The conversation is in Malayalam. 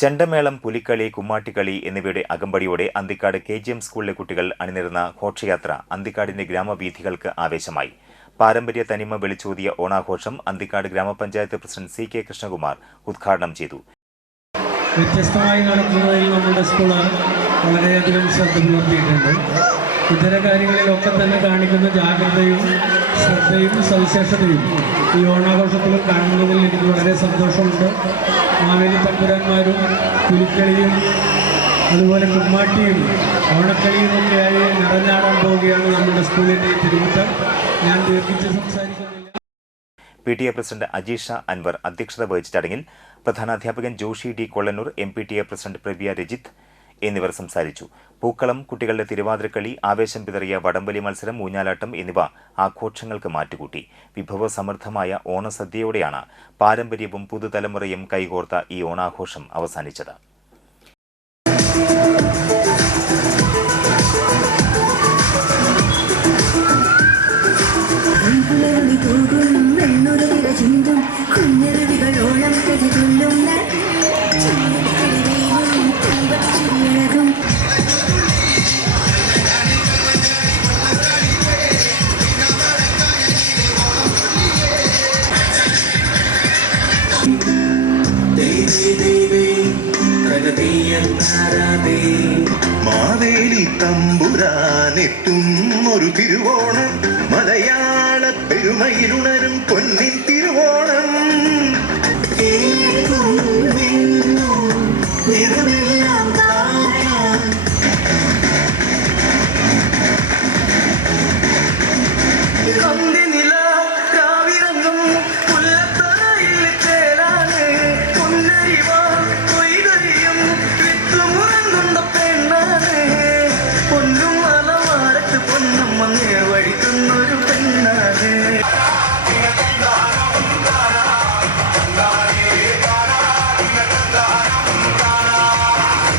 ചെണ്ടമേളം, പുലിക്കളി, കുമ്മാട്ടിക്കളി എന്നിവയുടെ അകമ്പടിയോടെ അന്തിക്കാട് KGM സ്കൂളിലെ കുട്ടികൾ അണിനിരുന്ന ഘോഷയാത്ര അന്തിക്കാടിന്റെ ഗ്രാമവീഥികൾക്ക് ആവേശമായി. പാരമ്പര്യ തനിമ വിളിച്ചോതിയ ഓണാഘോഷം അന്തിക്കാട് ഗ്രാമപഞ്ചായത്ത് പ്രസിഡന്റ് CK കൃഷ്ണകുമാർ ഉദ്ഘാടനം ചെയ്തു. വ്യത്യസ്തമായി നടത്തുന്നതിൽ നമ്മുടെ സ്കൂൾ വളരെയധികം ശ്രദ്ധ പുലർത്തിയിട്ടുണ്ട്. ഇത്തരം കാര്യങ്ങളിലൊക്കെ തന്നെ കാണിക്കുന്ന ജാഗ്രതയും ശ്രദ്ധയും സവിശേഷതയും ഈ ഓണാഘോഷത്തിൽ കാണുന്നതിൽ എനിക്ക് വളരെ സന്തോഷമുണ്ട്. മാവേലി തമ്പുരാന്മാരും പുലിക്കളിയും അതുപോലെ കുമ്മാട്ടിയും ഓണക്കളിയുമൊക്കെയായി നിറഞ്ഞാടാൻ പോവുകയാണ് നമ്മുടെ സ്കൂളിൻ്റെ ഈ തിരുമുറ്റം. ഞാൻ ദീർഘിച്ച് സംസാരിക്കുന്നില്ല. PTA പ്രസിഡന്റ് അജീഷ അൻവർ അധ്യക്ഷത വഹിച്ച ചടങ്ങിൽ പ്രധാനാധ്യാപകൻ Joshi D Kollannur, MPTA president Pravya Rajith എന്നിവർ സംസാരിച്ചു. പൂക്കളം, കുട്ടികളുടെ തിരുവാതിരക്കളി, ആവേശം പിതറിയ വടംവലി മത്സരം, ഊഞ്ഞാലാട്ടം എന്നിവ ആഘോഷങ്ങൾക്ക് മാറ്റുകൂട്ടി. വിഭവസമൃദ്ധമായ ഓണസദ്യയോടെയാണ് പാരമ്പര്യവും പുതുതലമുറയും കൈകോർത്ത ഈ ഓണാഘോഷം അവസാനിച്ചത്. മാവേലി തമ്പുരാനെത്തും ഒരു തിരുവോണം, മലയാള പെരുമയിലുണരും പൊന്നിൻ തിരുവോണം.